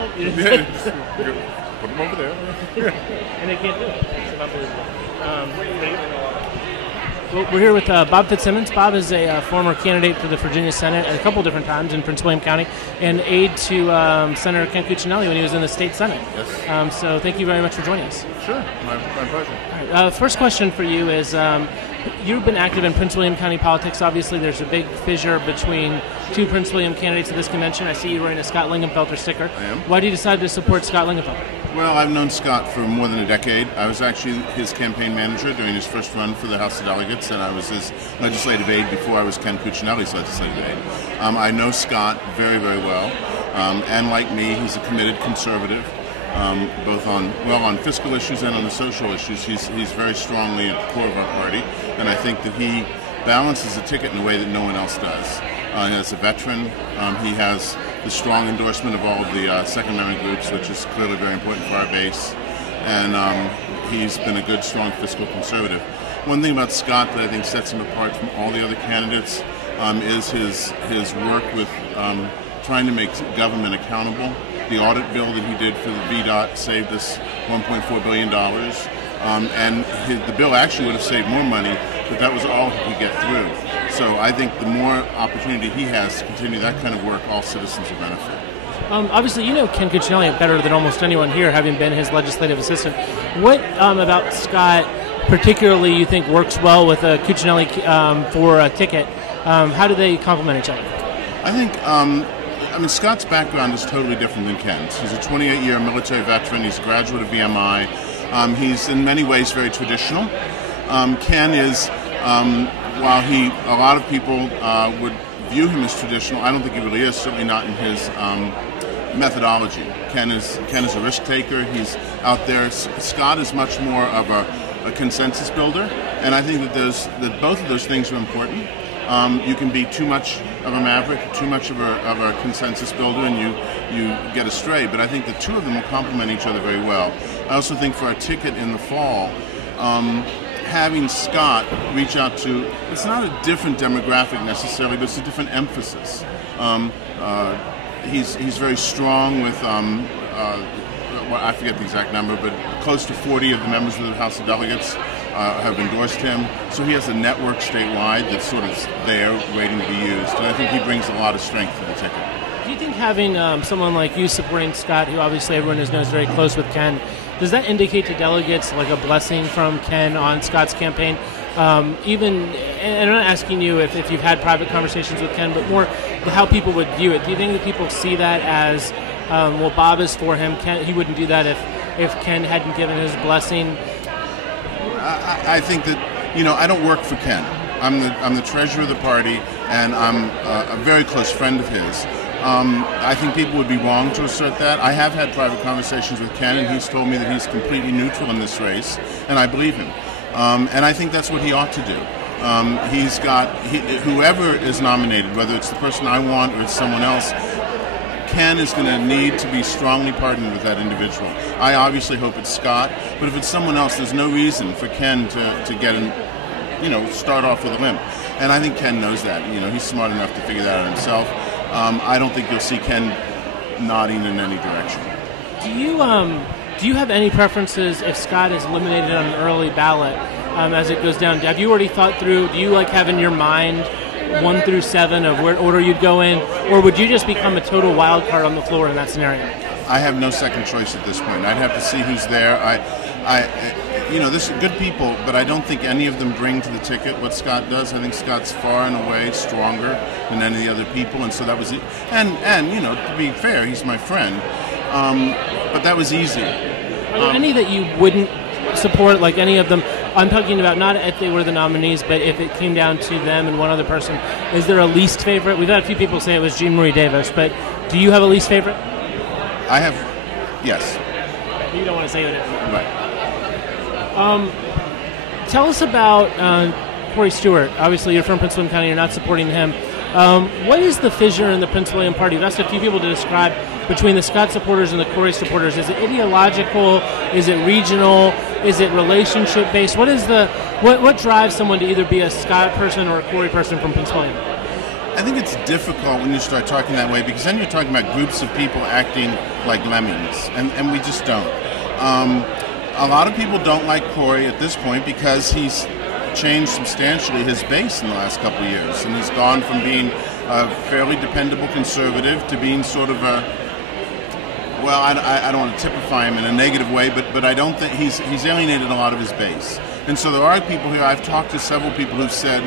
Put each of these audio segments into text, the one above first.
You didn't say so. Put them over there. And they can't do it. It's unbelievable. We're here with Bob Fitzsimmons. Bob is a former candidate for the Virginia Senate at a couple different times in Prince William County, and aide to Senator Ken Cuccinelli when he was in the state Senate. Yes. So thank you very much for joining us. Sure, my pleasure. All right, first question for you is, you've been active in Prince William County politics. Obviously, there's a big fissure between two Prince William candidates at this convention. I see you wearing a Scott Lingenfelter sticker. I am. Why did you decide to support Scott Lingenfelter? Well, I've known Scott for more than a decade. I was actually his campaign manager during his first run for the House of Delegates, and I was his legislative aide before I was Ken Cuccinelli's legislative aide. I know Scott very, very well, and like me, he's a committed conservative, both on fiscal issues and on the social issues. He's very strongly at the core of our party, and I think that he balances the ticket in a way that no one else does. As a veteran, he has the strong endorsement of all of the Second Amendment groups, which is clearly very important for our base, and he's been a good, strong fiscal conservative. One thing about Scott that I think sets him apart from all the other candidates is his work with trying to make government accountable. The audit bill that he did for the VDOT saved us $1.4 billion, and the bill actually would have saved more money, but that was all he could get through. So I think the more opportunity he has to continue that kind of work, all citizens will benefit. Obviously, you know Ken Cuccinelli better than almost anyone here, having been his legislative assistant. What about Scott particularly you think works well with Cuccinelli for a ticket? How do they complement each other? I think, Scott's background is totally different than Ken's. He's a 28-year military veteran. He's a graduate of VMI. He's in many ways very traditional. Ken is, while a lot of people would view him as traditional, I don't think he really is, certainly not in his methodology. Ken is a risk taker. He's out there. Scott is much more of a consensus builder, and I think that both of those things are important. You can be too much of a maverick, too much of a consensus builder, and you get astray. But I think the two of them will complement each other very well. I also think for our ticket in the fall, having Scott reach out to, it's not a different demographic necessarily, but it's a different emphasis. He's very strong with, well, I forget the exact number, but close to 40 of the members of the House of Delegates have endorsed him. So he has a network statewide that's sort of there waiting to be used. And I think he brings a lot of strength to the ticket. Do you think having someone like you supporting Scott, who obviously everyone knows is very close with Ken, does that indicate to delegates like a blessing from Ken on Scott's campaign? And I'm not asking you if you've had private conversations with Ken, but more how people would view it. Do you think that people see that as, well, Bob is for him, he wouldn't do that if Ken hadn't given his blessing? I think that, I don't work for Ken. I'm the treasurer of the party, and I'm a very close friend of his. I think people would be wrong to assert that. I have had private conversations with Ken, and he's told me that he's completely neutral in this race, and I believe him. And I think that's what he ought to do. Whoever is nominated, whether it's the person I want or it's someone else, Ken is going to need to be strongly partnered with that individual. I obviously hope it's Scott, but if it's someone else, there's no reason for Ken to get start off with a limp. And I think Ken knows that. He's smart enough to figure that out himself. I don't think you'll see Ken nodding in any direction. Do you have any preferences if Scott is eliminated on an early ballot as it goes down? Have you already thought through? Do you have in your mind 1 through 7 of what order you'd go in, or would you just become a total wild card on the floor in that scenario? I have no second choice at this point. I'd have to see who's there. This is good people, but I don't think any of them bring to the ticket what Scott does. I think Scott's far and away stronger than any of the other people, and so that was it. And to be fair, he's my friend, but that was easy. Are there any that you wouldn't support, like any of them? I'm talking about not if they were the nominees, but if it came down to them and one other person. Is there a least favorite? We've had a few people say it was Jean Marie Davis, but do you have a least favorite? I have, yes. You don't want to say it. Right. Tell us about Corey Stewart. Obviously, you're from Prince William County. You're not supporting him. What is the fissure in the Prince William Party? We've asked a few people to describe between the Scott supporters and the Corey supporters. Is it ideological? Is it regional? Is it relationship-based? What drives someone to either be a Scott person or a Corey person from Prince William? I think it's difficult when you start talking that way, because then you're talking about groups of people acting like lemmings, and we just don't. A lot of people don't like Corey at this point because he's changed substantially his base in the last couple of years, and he's gone from being a fairly dependable conservative to being sort of a, well, I don't want to typify him in a negative way, but I don't think he's alienated a lot of his base. And so there are people here. I've talked to several people who've said,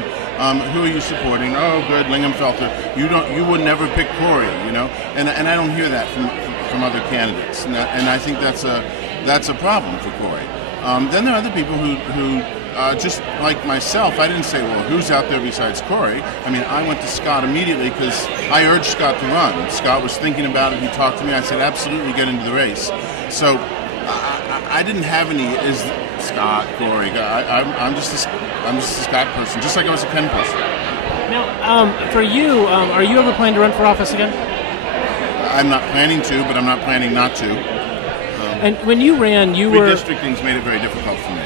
"Who are you supporting?" "Oh, good, Linghamfelter. You would never pick Corey, you know." And I don't hear that from other candidates, and I think that's a problem for Corey. Then there are other people who just like myself. I didn't say, "Well, who's out there besides Corey?" I mean, I went to Scott immediately because I urged Scott to run. Scott was thinking about it. He talked to me. I said, "Absolutely, get into the race." So I didn't have any. Is Scott, Corey? I'm just a Scott person, just like I was a Ken person. Now, for you, are you ever planning to run for office again? I'm not planning to, but I'm not planning not to. And when you ran, redistricting's made it very difficult for me.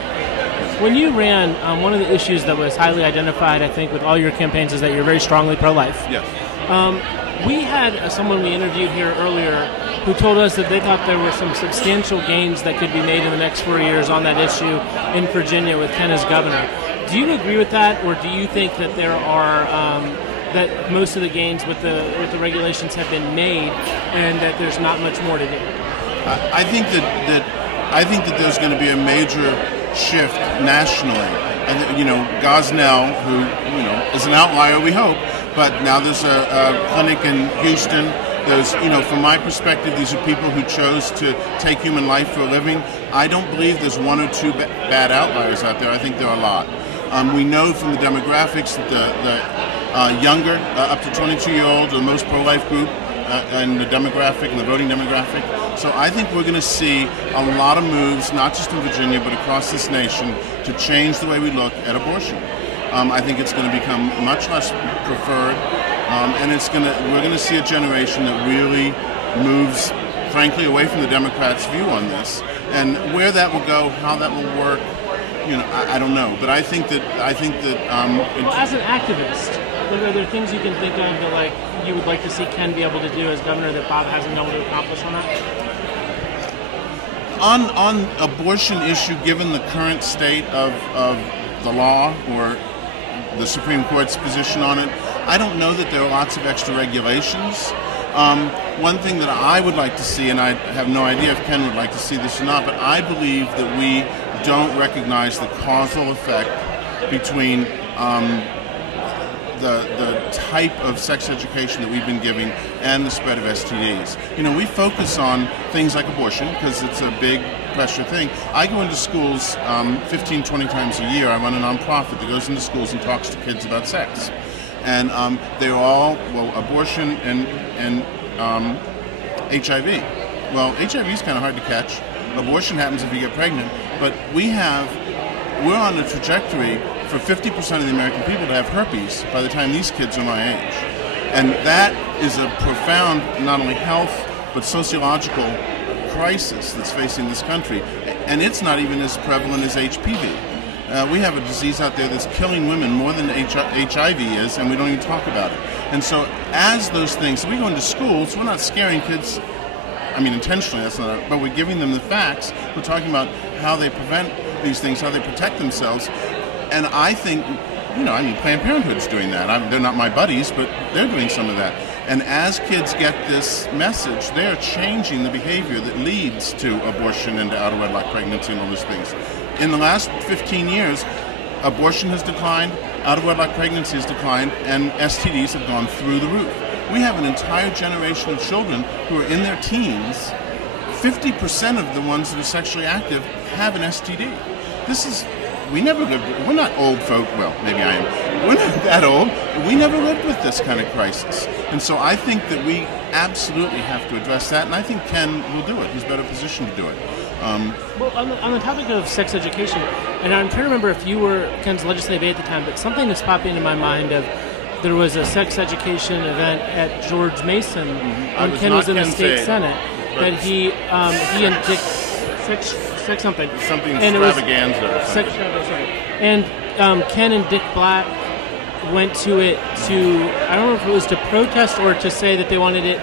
When you ran, one of the issues that was highly identified, I think, with all your campaigns is that you're very strongly pro-life. Yes. We had someone we interviewed here earlier who told us that they thought there were some substantial gains that could be made in the next 4 years on that issue in Virginia with Ken as governor. Do you agree with that, or do you think that there are that most of the gains with the regulations have been made, and that there's not much more to do? I think that there's going to be a major shift nationally. And Gosnell, who is an outlier, we hope, but now there's a clinic in Houston. There's, from my perspective, these are people who chose to take human life for a living. I don't believe there's one or two bad outliers out there. I think there are a lot. We know from the demographics that the younger, up to 22-year-olds, are the most pro-life group in the demographic, in the voting demographic. So I think we're going to see a lot of moves, not just in Virginia, but across this nation, to change the way we look at abortion. I think it's going to become much less preferred, and we're going to see a generation that really moves, frankly, away from the Democrats' view on this. And where that will go, how that will work, I don't know. But I think that well, as an activist, are there things you can think of that you would like to see Ken be able to do as governor that Bob hasn't been able to accomplish on that? On abortion issue, given the current state of the law or the Supreme Court's position on it, I don't know that there are lots of extra regulations. One thing that I would like to see, and I have no idea if Ken would like to see this or not, but I believe that we don't recognize the causal effect between the type of sex education that we've been giving and the spread of STDs. We focus on things like abortion because it's a big pressure thing. I go into schools 15, 20 times a year. I run a nonprofit that goes into schools and talks to kids about sex. And they're all, abortion and HIV. Well, HIV is kind of hard to catch. Abortion happens if you get pregnant. But we're on a trajectory for 50% of the American people to have herpes by the time these kids are my age. And that is a profound, not only health, but sociological crisis that's facing this country. And it's not even as prevalent as HPV. We have a disease out there that's killing women more than HIV is, and we don't even talk about it. And so as those things, we go into schools, we're not scaring kids, intentionally, that's not, but we're giving them the facts. We're talking about how they prevent these things, how they protect themselves. And I think, Planned Parenthood's doing that. They're not my buddies, but they're doing some of that. And as kids get this message, they're changing the behavior that leads to abortion and to out-of-wedlock pregnancy and all those things. In the last 15 years, abortion has declined, out-of-wedlock pregnancy has declined, and STDs have gone through the roof. We have an entire generation of children who are in their teens. 50% of the ones that are sexually active have an STD. We never lived, we're not old folk, well, maybe I am. We're not that old. We never lived with this kind of crisis. And so I think that we absolutely have to address that, and I think Ken will do it. He's better positioned to do it. Well, on the topic of sex education, and I'm trying to remember if you were Ken's legislative aide at the time, but something that's popping into my mind of there was a sex education event at George Mason when Ken was in the state senate that he and Dick something extravaganza. And Ken and Dick Black went to it to, I don't know if it was to protest or to say that they wanted it,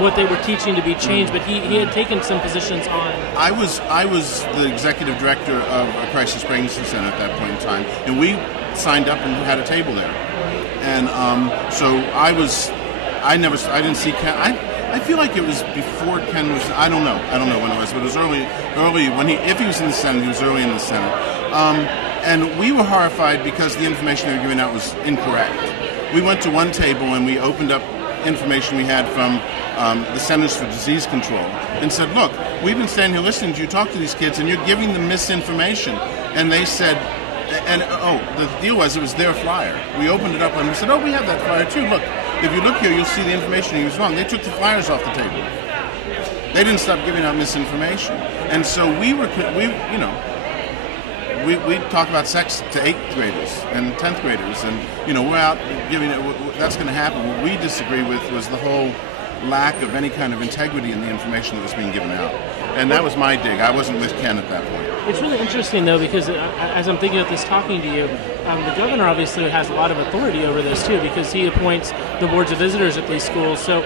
what they were teaching to be changed, but he had taken some positions on. I was the executive director of a crisis pregnancy center at that point in time, and we signed up and had a table there. And so I didn't see Ken. I feel like it was before Ken was. I don't know when it was, but it was early when if he was in the Senate, he was early in the Senate. And we were horrified because the information they were giving out was incorrect. We went to one table and we opened up information we had from the Centers for Disease Control and said, look, we've been standing here listening to you talk to these kids and you're giving them misinformation. And they said, the deal was it was their flyer. We opened it up and we said, we have that flyer too. Look, if you look here, you'll see the information he was wrong. They took the flyers off the table. They didn't stop giving out misinformation. And so we talk about sex to 8th graders and 10th graders, and we're out giving it. That's going to happen. What we disagree with was the whole lack of any kind of integrity in the information that was being given out, and that was my dig. I wasn't with Ken at that point. It's really interesting though, because as I'm thinking of this, talking to you, the governor obviously has a lot of authority over this too, because he appoints the boards of visitors at these schools. So.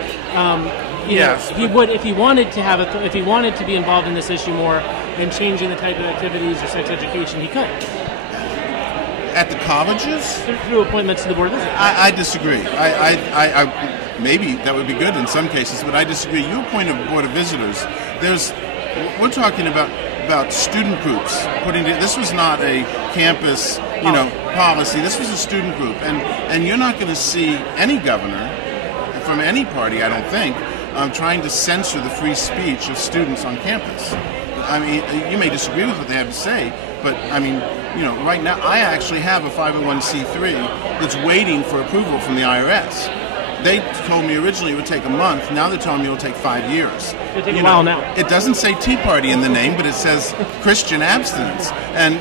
Yes, he would, if he wanted to be involved in this issue more and changing the type of activities or sex education, he could. At the colleges? Through appointments to the board of visitors. I disagree. I maybe that would be good in some cases, but I disagree. You appoint a board of visitors. We're talking about student groups. This was not a campus, policy. This was a student group, and you're not going to see any governor from any party, I don't think, trying to censor the free speech of students on campus. I mean, you may disagree with what they have to say, but I mean, right now I actually have a 501c3 that's waiting for approval from the IRS. They told me originally it would take a month. Now they're telling me it will take 5 years. It'll take a while now. It doesn't say Tea Party in the name, but it says Christian abstinence, and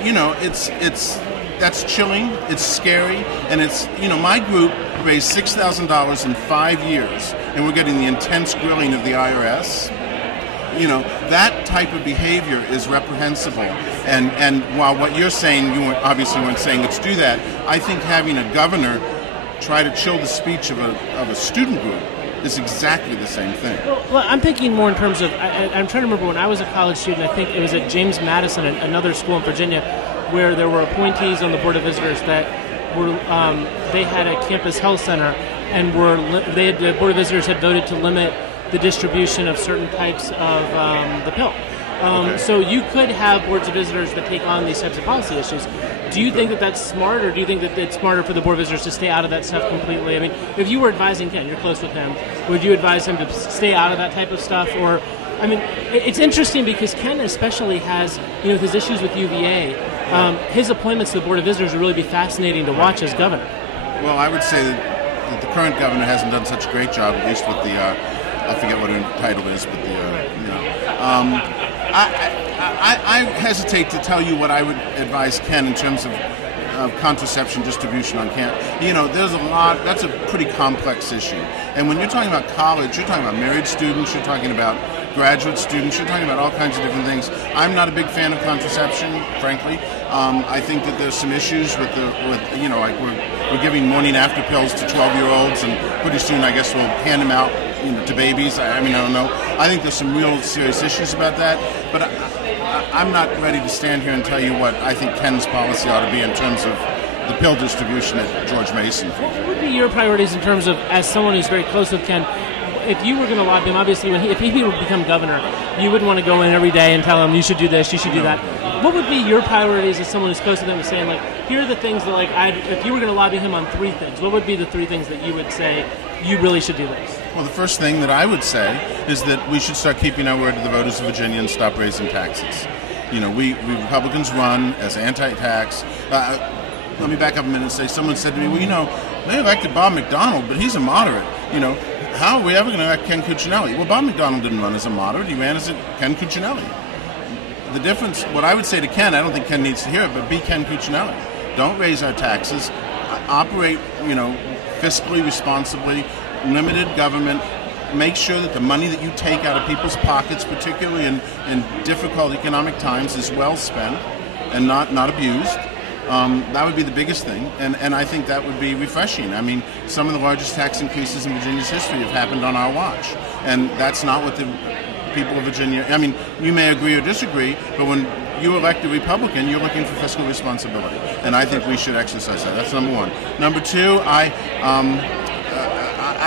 that's chilling. It's scary, and it's my group raised $6,000 in 5 years, and we're getting the intense grilling of the IRS. That type of behavior is reprehensible. And while what you're saying, you obviously weren't saying let's do that, I think having a governor try to chill the speech of a student group is exactly the same thing. Well, I'm thinking more in terms of, I'm trying to remember when I was a college student, I think it was at James Madison, another school in Virginia, where there were appointees on the Board of Visitors that were, they had a campus health center, and the Board of Visitors had voted to limit the distribution of certain types of the pill. So you could have boards of visitors that take on these types of policy issues. Do you think that that's smart, or do you think that it's smarter for the board of visitors to stay out of that stuff completely? I mean, if you were advising Ken, you're close with him, would you advise him to stay out of that type of stuff? Or, I mean, it's interesting because Ken especially has, his issues with UVA. His appointments to the board of visitors would really be fascinating to watch as governor. Well, I would say that the current governor hasn't done such a great job, at least with the, I forget what her title is, but I hesitate to tell you what I would advise Ken in terms of contraception distribution on campus. There's a lot. That's a pretty complex issue. And when you're talking about college, you're talking about married students, you're talking about graduate students, you're talking about all kinds of different things. I'm not a big fan of contraception, frankly. I think that there's some issues with like we're giving morning after pills to 12-year-olds, and pretty soon I guess we'll hand them out to babies. I don't know. I think there's some real serious issues about that, but I'm not ready to stand here and tell you what I think Ken's policy ought to be in terms of the pill distribution at George Mason. What would be your priorities in terms of, as someone who's very close with Ken, if you were going to lobby him, obviously if he would become governor, you wouldn't want to go in every day and tell him you should do this, you should do that. What would be your priorities as someone who's close to them, saying, like, here are the things that, if you were going to lobby him on 3 things, what would be the 3 things that you would say you really should do this? Well, the first thing that I would say is that we should start keeping our word to the voters of Virginia and stop raising taxes. We Republicans run as anti-tax. Let me back up a minute and say, someone said to me, well, they elected Bob McDonald, but he's a moderate. How are we ever going to elect Ken Cuccinelli? Well, Bob McDonald didn't run as a moderate. He ran as a Ken Cuccinelli. The difference, what I would say to Ken, I don't think Ken needs to hear it, but be Ken Cuccinelli. Don't raise our taxes. Operate, fiscally responsibly, limited government. Make sure that the money that you take out of people's pockets, particularly in difficult economic times, is well spent and not abused. That would be the biggest thing, and I think that would be refreshing. I mean, some of the largest tax increases in Virginia's history have happened on our watch, and that's not what the people of Virginia, I mean, you may agree or disagree, but when you elect a Republican, you're looking for fiscal responsibility, and I think we should exercise that. That's number one. Number two, I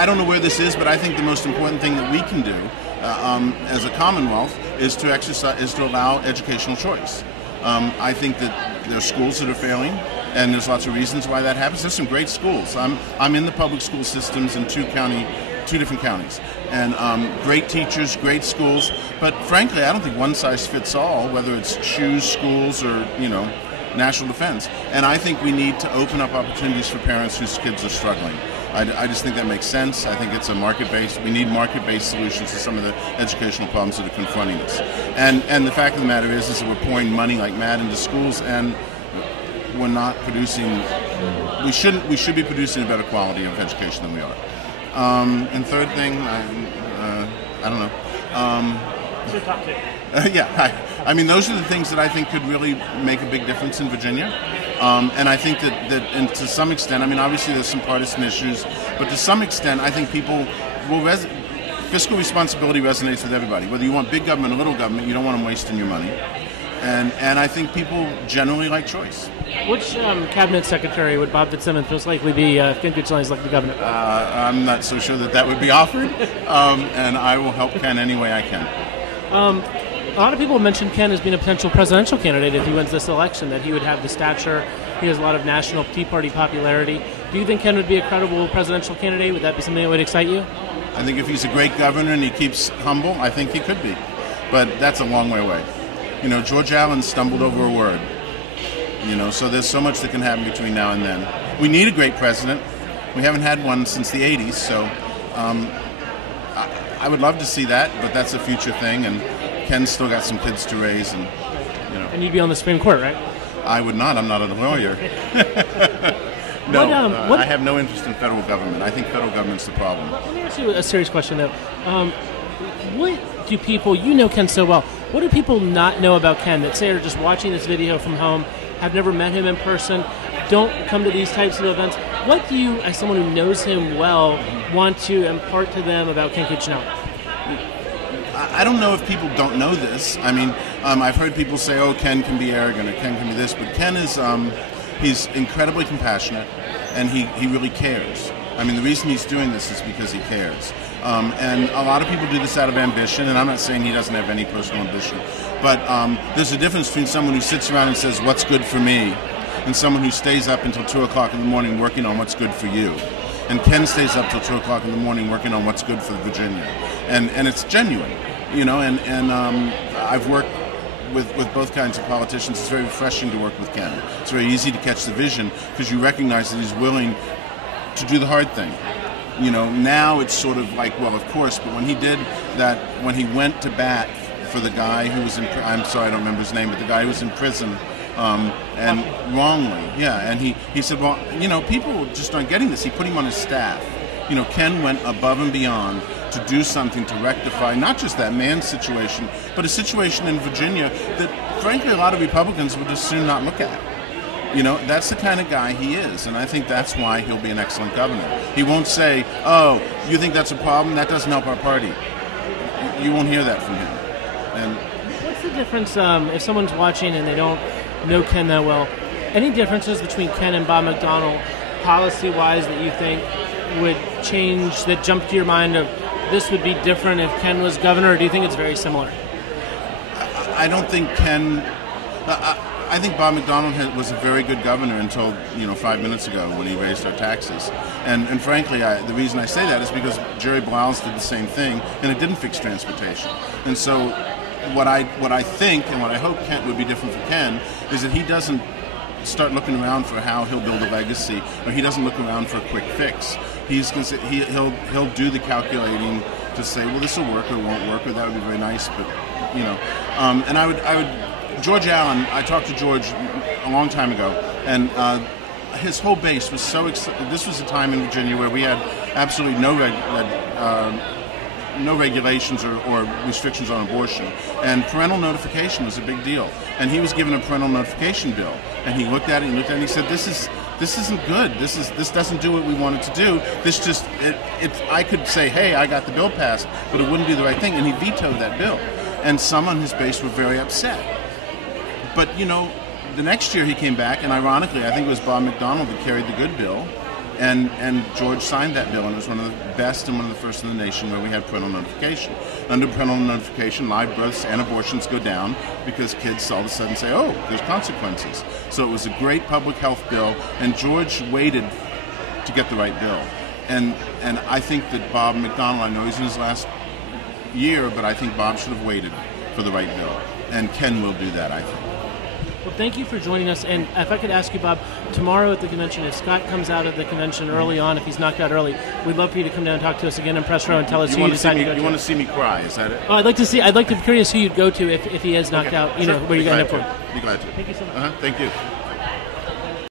don't know where this is, but I think the most important thing that we can do as a Commonwealth is to allow educational choice. I think that there are schools that are failing, and there's lots of reasons why that happens. There's some great schools. I'm in the public school systems in two different counties, and great teachers, great schools. But frankly, I don't think one size fits all, whether it's shoes, schools, or national defense. And I think we need to open up opportunities for parents whose kids are struggling. I just think that makes sense. I think it's a market-based. We need market-based solutions to some of the educational problems that are confronting us. And the fact of the matter is that we're pouring money like mad into schools, and we're not producing. We should be producing a better quality of education than we are. And third thing, I don't know. Your top two. Yeah, I mean, those are the things that I think could really make a big difference in Virginia. And I think that and to some extent, I mean, obviously there's some partisan issues, but to some extent, I think people will fiscal responsibility resonates with everybody. Whether you want big government or little government, you don't want them wasting your money. And I think people generally like choice. Which cabinet secretary would Bob Fitzsimmons most likely be if Ken Cuccinelli is elected governor? I'm not so sure that would be offered, and I will help Ken any way I can. A lot of people mention Ken as being a potential presidential candidate if he wins this election, that he would have the stature. He has a lot of national Tea Party popularity. Do you think Ken would be a credible presidential candidate? Would that be something that would excite you? I think if he's a great governor and he keeps humble, I think he could be. But that's a long way away. George Allen stumbled over a word. So there's so much that can happen between now and then. We need a great president. We haven't had one since the 80s, so I would love to see that, but that's a future thing, and Ken's still got some kids to raise, and And you'd be on the Supreme Court, right? I would not. I'm not a lawyer. No, I have no interest in federal government. I think federal government's the problem. Let me ask you a serious question, though. What do people, Ken so well, what do people not know about Ken that say are just watching this video from home, have never met him in person, don't come to these types of events? What do you, as someone who knows him well, want to impart to them about Ken Cuccinelli? I don't know if people don't know this. I mean, I've heard people say, oh, Ken can be arrogant or Ken can be this, but Ken is, he's incredibly compassionate, and he really cares. I mean, the reason he's doing this is because he cares. And a lot of people do this out of ambition, and I'm not saying he doesn't have any personal ambition, but there's a difference between someone who sits around and says, what's good for me, and someone who stays up until 2 o'clock in the morning working on what's good for you. And Ken stays up till 2 o'clock in the morning working on what's good for Virginia. And it's genuine, and I've worked with both kinds of politicians. It's very refreshing to work with Ken. It's very easy to catch the vision because you recognize that he's willing to do the hard thing. Now it's sort of like, well, of course, but when he did that, when he went to bat for the guy who was I'm sorry, I don't remember his name, but the guy who was in prison, and wrongly, yeah, and he said, well, people just aren't getting this. He put him on his staff. Ken went above and beyond to do something to rectify not just that man's situation, but a situation in Virginia that, frankly, a lot of Republicans would just soon not look at. That's the kind of guy he is, and I think that's why he'll be an excellent governor. He won't say, oh, you think that's a problem? That doesn't help our party. You won't hear that from him. And what's the difference if someone's watching and they don't know Ken that well? Any differences between Ken and Bob McDonnell, policy-wise, that you think would change, that jump to your mind of this would be different if Ken was governor, or do you think it's very similar? I don't think Ken... I think Bob McDonnell was a very good governor until 5 minutes ago when he raised our taxes, and frankly, the reason I say that is because Jerry Blouse did the same thing, and it didn't fix transportation. And so, what I think and what I hope Kent would be different for Ken is that he doesn't start looking around for how he'll build a legacy, or he doesn't look around for a quick fix. He'll do the calculating to say, well, this will work or won't work, or that would be very nice, but and I would. George Allen, I talked to George a long time ago, and his whole base was so excited. This was a time in Virginia where we had absolutely no no regulations or restrictions on abortion, and parental notification was a big deal. And he was given a parental notification bill, and he looked at it and he said, "This isn't good. This doesn't do what we want it to do. This just I could say, hey, I got the bill passed, but it wouldn't be the right thing." And he vetoed that bill, and some on his base were very upset. But the next year he came back, and ironically, I think it was Bob McDonnell that carried the good bill. And George signed that bill, and it was one of the best and one of the first in the nation where we had parental notification. Under parental notification, live births and abortions go down because kids all of a sudden say, oh, there's consequences. So it was a great public health bill, and George waited to get the right bill. And I think that Bob McDonnell, I know he's in his last year, but I think Bob should have waited for the right bill. And Ken will do that, I think. Well, thank you for joining us. And if I could ask you, Bob, tomorrow at the convention, if Scott comes out of the convention early on, if he's knocked out early, we'd love for you to come down and talk to us again in press row and tell us who you decide to go to. You want to see me cry? Is that it? Oh, I'd like to be curious who you'd go to if he is knocked out. Where you got to end up for. Be glad to. Thank you so much. Thank you.